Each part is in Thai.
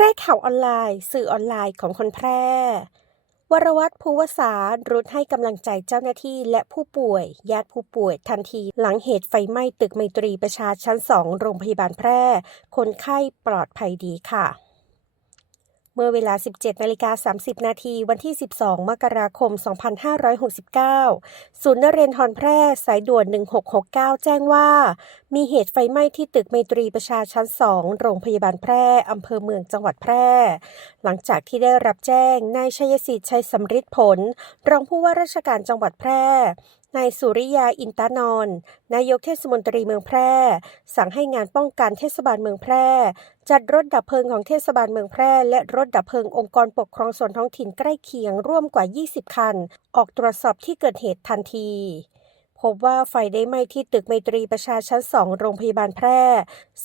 ร่ข่าวออนไลน์ สื่อออนไลน์ของคนแพร่ วรวัตรภูวสารุดให้กำลังใจเจ้าหน้าที่และผู้ป่วย ญาติผู้ป่วยทันทีหลังเหตุไฟไหม้ตึกไมตรีประชาชั้นสองโรงพยาบาลแพร่ คนไข้ปลอดภัยดีค่ะ เมื่อเวลา 17นาฬิกา30 นาทีวันที่ 12 มกราคม 2569 ศูนย์นเรนทรแพร่สายด่วน 1669 แจ้งว่า มีเหตุไฟไหม้ที่ตึกไมตรีประชาชั้น 2 โรงพยาบาลแพร่ อำเภอเมืองจังหวัดแพร่ หลังจากที่ได้รับแจ้ง นายชัยสิทธิ์ชัยสำริดผล รองผู้ว่าราชการจังหวัดแพร่ นายสุริยาอินตานนท์นายกเทศมนตรีเมืองแพร่ สั่งให้งานป้องกันเทศบาลเมืองแพร่ จัดรถดับเพลิงของเทศบาลเมืองแพร่ และรถดับเพลิงองค์กรปกครองส่วนท้องถิ่นใกล้เคียงร่วมกว่า 20 คัน ออกตรวจสอบที่เกิดเหตุทันทีพบว่าไฟได้ไหม้ที่ตึกไมตรีประชาชั้น2โรงพยาบาลแพร่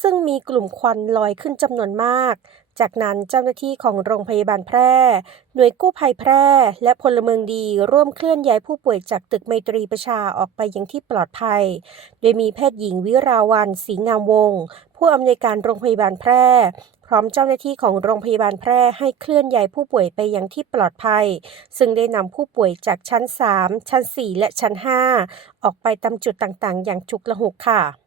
ซึ่งมีกลุ่มควันลอยขึ้นจำนวนมาก จากนั้นเจ้าหน้าที่ของโรงพยาบาลแพร่ หน่วยกู้ภัยแพร่ และพลเมืองดีร่วมเคลื่อนย้ายผู้ป่วยจากตึกไมตรีประชาออกไปยังที่ปลอดภัย โดยมีแพทย์หญิงวิราวันศรีงามวงศ์ผู้อำนวยการโรงพยาบาลแพร่พร้อมเจ้าหน้าที่ของโรงพยาบาลแพร่ให้เคลื่อนย้ายผู้ป่วยไปยังที่ปลอดภัย ซึ่งได้นำผู้ป่วยจากชั้น 3 ชั้น 4 และชั้น 5 ออกไปตามจุดต่างๆ อย่างฉุกละหุกค่ะ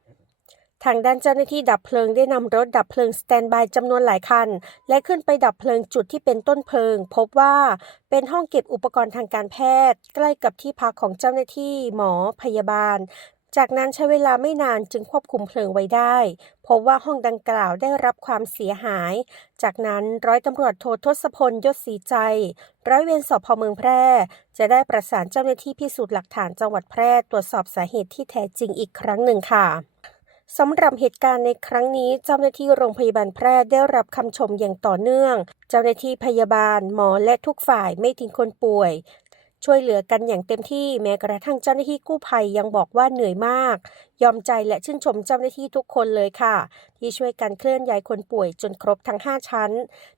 ทางด้านเจ้าหน้าที่ดับเพลิงได้นำรถดับเพลิงสแตนบายจำนวนหลายคัน และขึ้นไปดับเพลิงจุดที่เป็นต้นเพลิง พบว่าเป็นห้องเก็บอุปกรณ์ทางการแพทย์ ใกล้กับที่พักของเจ้าหน้าที่ หมอ พยาบาล จากนั้นใช้เวลาไม่นานจึงควบคุมเพลิงไว้ได้ พบว่าห้องดังกล่าวได้รับความเสียหาย จากนั้นร้อยตำรวจโททศพลยศศรีใจ ร้อยเวรสพเมืองแพร่ จะได้ประสานเจ้าหน้าที่พิสูจน์หลักฐานจังหวัดแพร่ตรวจสอบสาเหตุที่แท้จริงอีกครั้งหนึ่งค่ะ สำหรับเหตุการณ์ในครั้งนี้เจ้าหน้าที่โรงพยาบาลแพร่ได้รับคำชมอย่างต่อเนื่อง เจ้าหน้าที่พยาบาลหมอและทุกฝ่ายไม่ทิ้งคนป่วย ช่วยเหลือกันอย่างเต็มที่แม้กระทั่งเจ้าหน้าที่กู้ภัยยังบอกว่าเหนื่อยมาก ยอมใจและชื่นชมเจ้าหน้าที่ทุกคนเลยค่ะ ที่ช่วยกันเคลื่อนย้ายคนป่วยจนครบทั้ง 5 ชั้น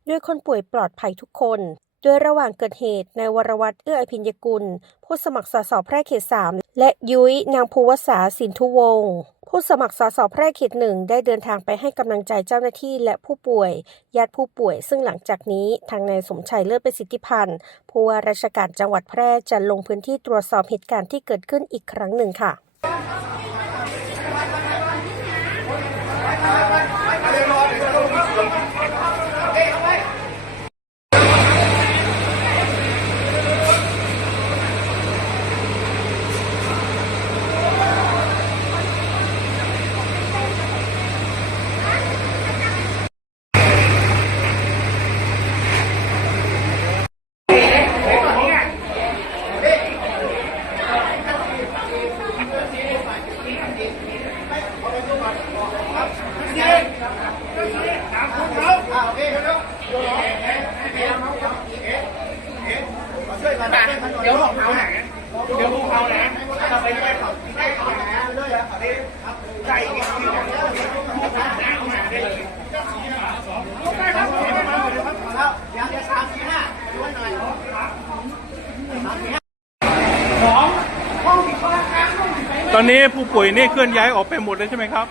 ด้วยคนป่วยปลอดภัยทุกคนโดยระหว่างเกิดเหตุนายวรวัตรเอื้ออภิญญกุล ผู้สมัครสสแพร่เขต3และยุ้ยนางภูวษาสินทุวงศ์ ผู้สมัครสสแพร่เขตหนึ่งได้เดินทางไปให้กำลังใจเจ้าหน้าที่และผู้ป่วย ญาติผู้ป่วย ซึ่งหลังจากนี้ทางนายสมชัยเลิศประสิทธิพันธ์ผู้ว่าราชการจังหวัดแพร่จะลงพื้นที่ตรวจสอบเหตุการณ์ที่เกิดขึ้นอีกครั้งหนึ่งค่ะ เดี๋ยวของเขาหนเดี๋ยวของเขานะเราไปด้วยเขาได้เขานะใส่อีกทีนะเอามาได้เลยได้ครับแล้วยังจะสามสี่ห้าด้วยหน่อยสองห้องสิบคนละครั้งห้องสิบไปตอนนี้ผู้ป่วยนี่เคลื่อนย้ายออกไปหมดเลยใช่ไหมครับ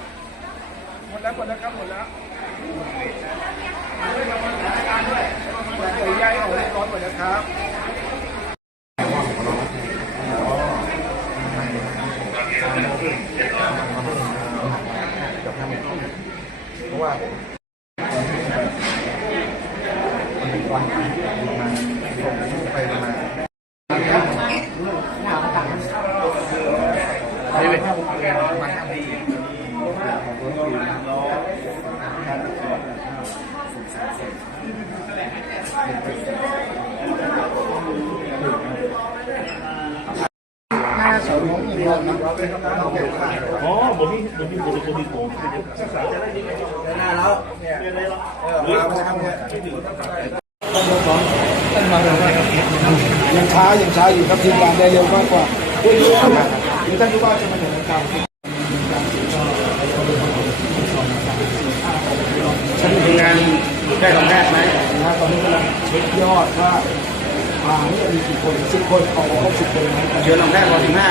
หมดแล้วหมดแล้วครับหมดแล้วย้ายออกเรียบร้อยหมดแล้วครับ เพราะ ว่าไปประมาณหน้า สองของอีกรอบนะเราเป็นคำนั้นเนข่าวอ๋อมาแล้วเนี่ยเออมาทำเนี่ยยังช้ายังช้าอยู่ครับทีมงานได้เร็วมากกว่าด้วยเยอะมากเดี๋ยวท่านผู้ว่าจะมาเห็นการฉันทีมงานได้ตอนแรกไหมนะตอนนี้กำลังเช็คยอดว่ามาเนี่ยมีกี่คนสิบคนออกมาครบสิบคนไหมเชิญลงแรกวันที่ห้า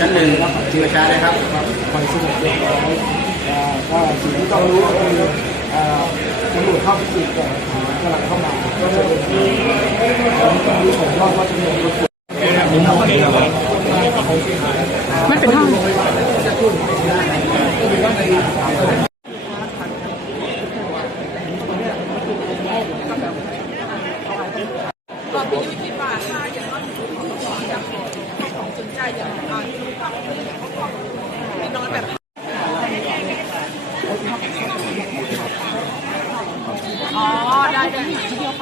ชั้นหนึ่งจิวชาได้ครับไปสนุกเรียบร้อย สิ่งที่ต้องรู้ก็คือตำรวจเข้าไปสืบแต่กำลังเข้ามาก็จะเป็นผมต้องดูผมยอดว่าจำนวนผู้ป่วยมันเป็นห้องก็ไปอยู่ที่บ้านถ้าอย่างนั้นของจะของของสนใจอย่างไร Yeah.